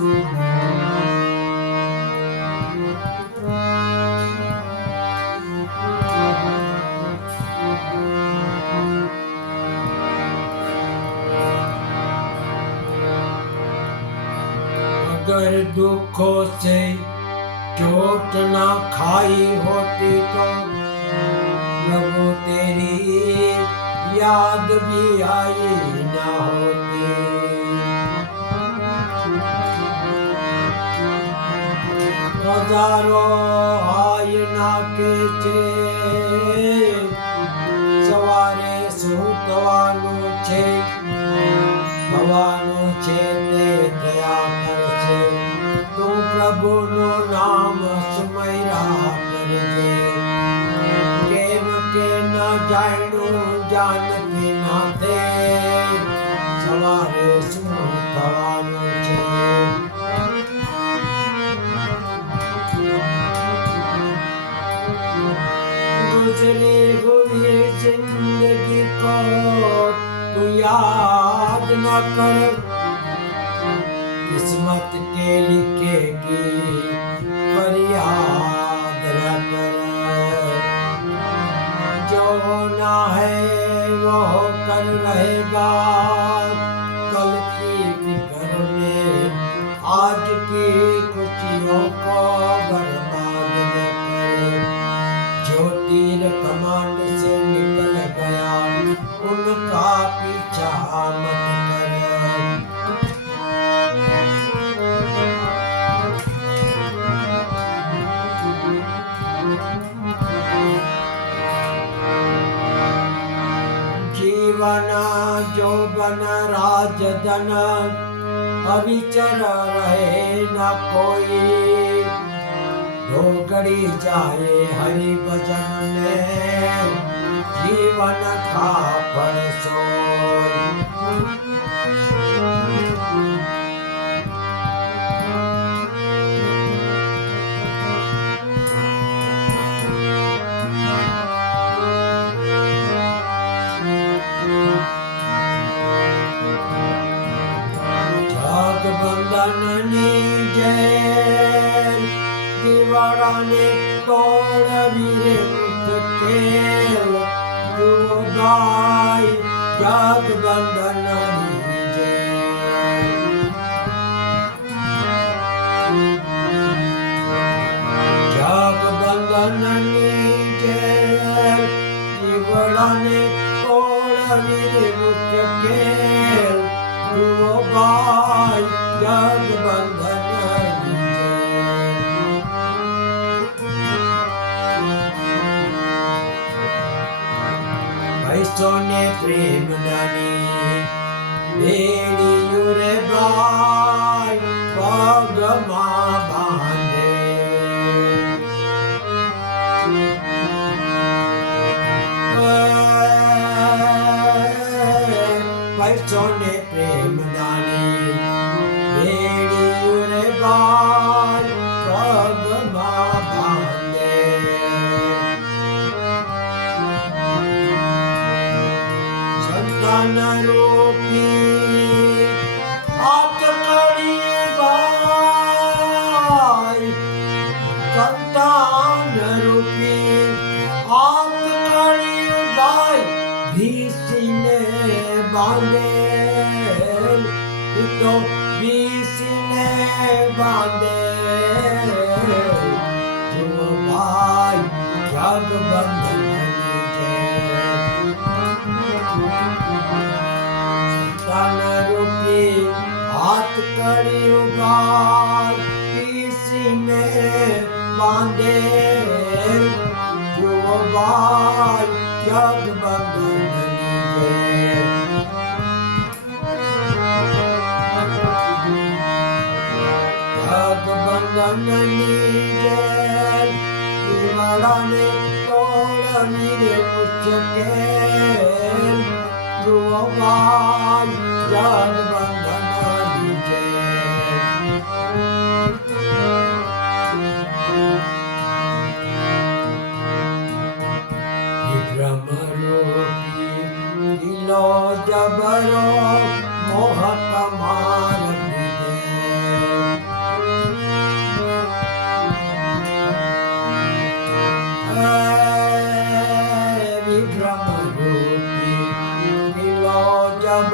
अगर दुखों से चोट ना खाई होती तो प्रभु तेरी याद भी आई ना होती। हजारों आयना के छे सवारे सुतવાનું છે ભવાનું છે તે દયા કરશે તું પ્રભુનું નામ સુમર્યા કરજે કેમ કે ન જાણ્યું જાનકી નાથે સવારે શું થવાનું છે। गुजरी हुई जिंदगी को तू याद न कर किस्मत के लिखेगी फरियाद न कर जो ना है वो कर रहेगा कल की फिक्र में आज की खुशियों को बर्बाद न कर जो तीर कमांड से निकल गया उनका पीछा मत कर। जीवन यौवन राजधन अविचर रहे न कोई दो घड़ी जाए हरि भजन में जीवन का फल सोई। जाग बंधन जेल दीवाराने तोड़ वीरे मुझकेल जो गाय जाग बंधन जाग बंधन जेल दीवाराने तोड़ वीरे मुझकेल जो गाय जाग बंधन सोने प्रेम दानी बेड़ी रे बाई पग मां बांधे सोने प्रेम दानी बेड़ी रे बाई पग मां बांधे संतान रूपी हाथ कड़ी बाई संतान रूपी हाथ कड़ी बाई भीसी ने बांधे तो भीसी ने बांधे जो भाई जग बंधन रूपी हाथ कड़ी उगार किसी ने बांधे जो बाल जग बंधन जग बंधन ने तोड़ मेरे मुझके जो बाल जग बंधन जबरो मोह कमार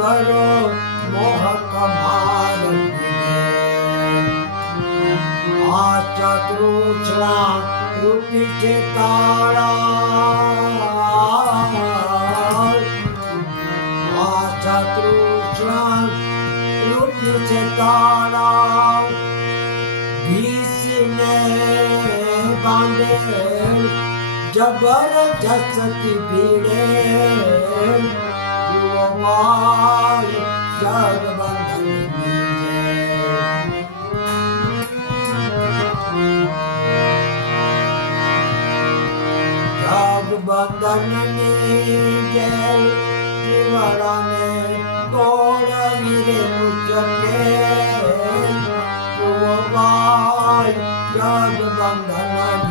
કરો મોહક માર્ગીને આ ચતુર્છણા રૂપી છે તાળા આ ચતુર્છણા રૂપી છે તાળા ભીષને બાંધે જબરજસ્તી ભીડે જગબંધનની જેલ જીવડાને તોડવી રે મુચકે જગબંધનની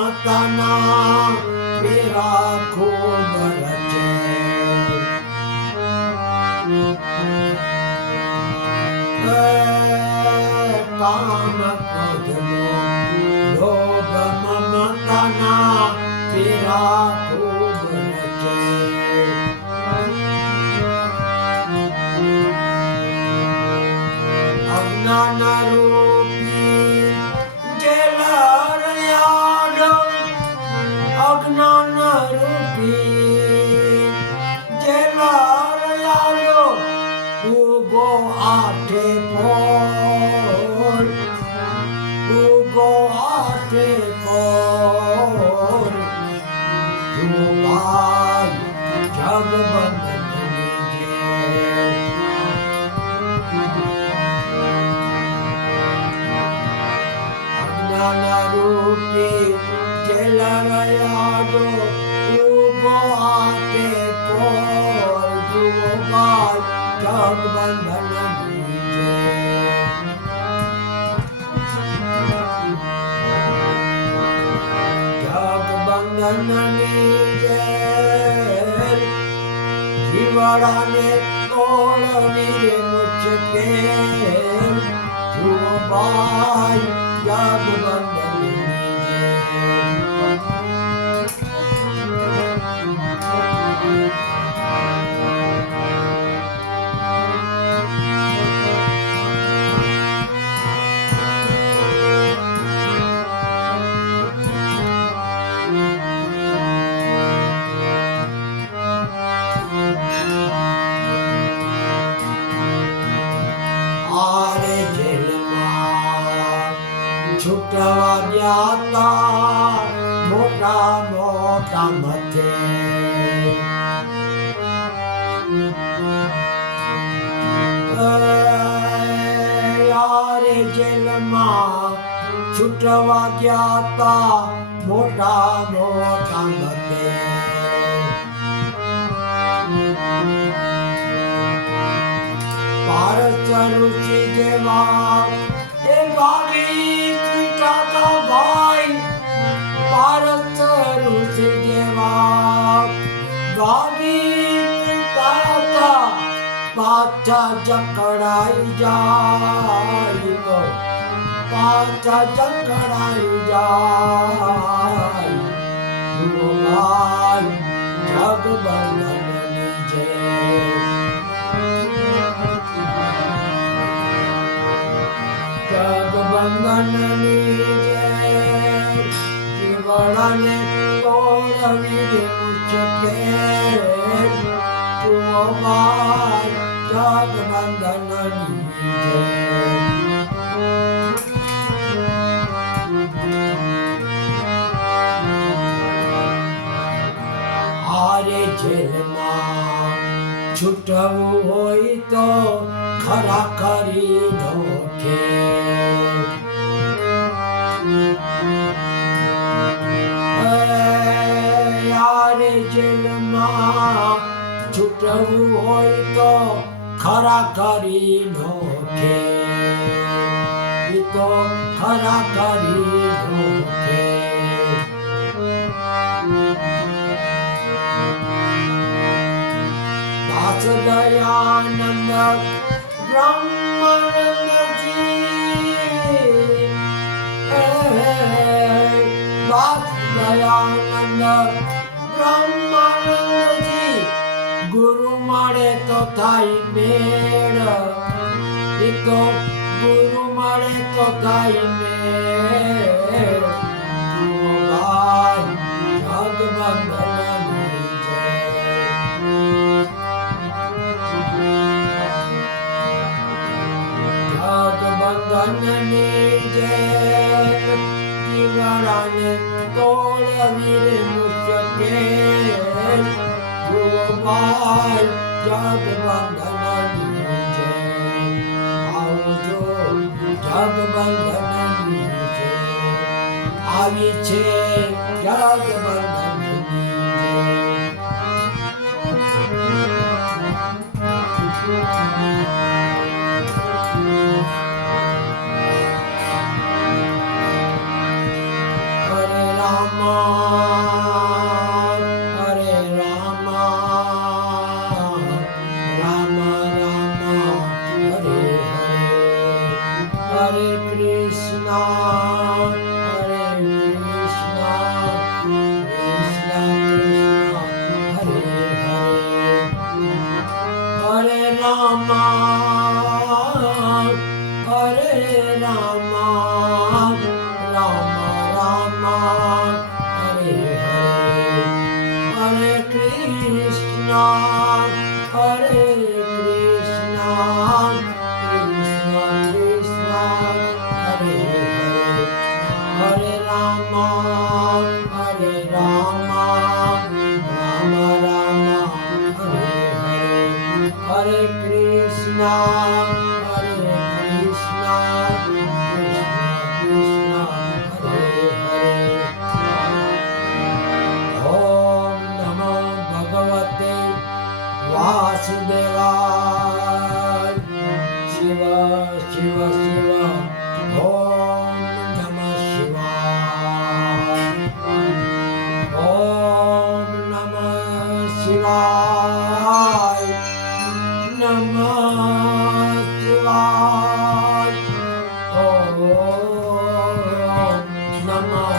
મમતાના મેરા ખૂબ રચે કામ ક્રોધનો લોભ મમતાના મેરા ખૂબ રચે અજ્ઞાન રૂપી અજ્ઞાન રૂપી જેલાલો ઉગો આઠે પોર ઉગો આઠે પોર જુમાર જગબંધનની અજ્ઞાન રૂપી જેલાલો ઉગો આઠે પોર જુમાર જગબંધનની જગબંધનની જેલ જીવડાને તોડવી રે મુચકે જુઓ ભાઈ જગબંધનની છૂટવા ગયા મોટા મોટા મથે યારે જેલમાં છૂટવા ગયા મોટા મોટા મથે પારસ ઋષિ જેવા એ ભાગી ભાઈ પારસ ઋષિ જેવા ભાગી પાછા જકડાઈ જાય તો પાછા જકડાઈ જાય ભગવાન જગબંધનની જય જગબંધનની જય જીવડાને તોડવી રે મુચકે જુઓ ભાઈ જગબંધનની જય હારે જેલમાં છૂટવું હોય તો ખરા કરી નોખે યારે જેલમાં છૂટવું હોય તો ખરા કરી નોખે તો ખરા કરી નોખે દાસ દયાનંદ બ્રહ્માનંદજી બ્રહ્માનંદજી ગુરુ મળે તો થાય મેળ એ તો ગુરુ મળે તો થાય મેળ જગબંધનની જય જીવડાને તોડવીર મુશ્કે ગોપાલ જગબંધનની જય આવજો જગબંધનની જય આવી છે જગબંધનની હરે રામ રામ રામ હરે હરે હરે કૃષ્ણ હરે કૃષ્ણ કૃષ્ણ કૃષ્ણ હરે હરે હરે રામ રામ રામ હરે હરે હરે કૃષ્ણ હરે કૃષ્ણ કૃષ્ણ કૃષ્ણ હરે હરે હરે રામ રામ રામ હરે હરે હરે કૃષ્ણ હરે કૃષ્ણ વાસુદેવાય શિવ શિવ શિવ ઓમ નમઃ શિવાય ઓમ નમઃ શિવાય નમઃ શિવાય ઓમ નમઃ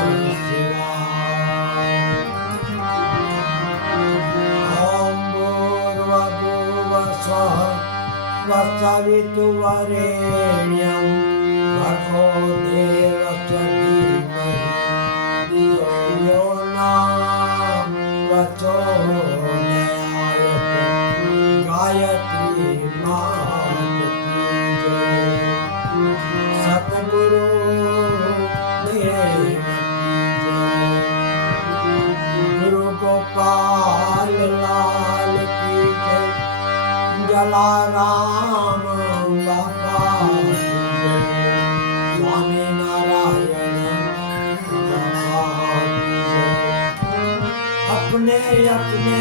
सवितुवरेण्यं भर्गो देवस्य धीमहि धियो यो न प्रचोदयात् गायत्री मात की जय सतगुरु देव की जय गुरु गोपाल लाल की जय जलाराम बाबा स्वामी नारायण बाबा अपने अपने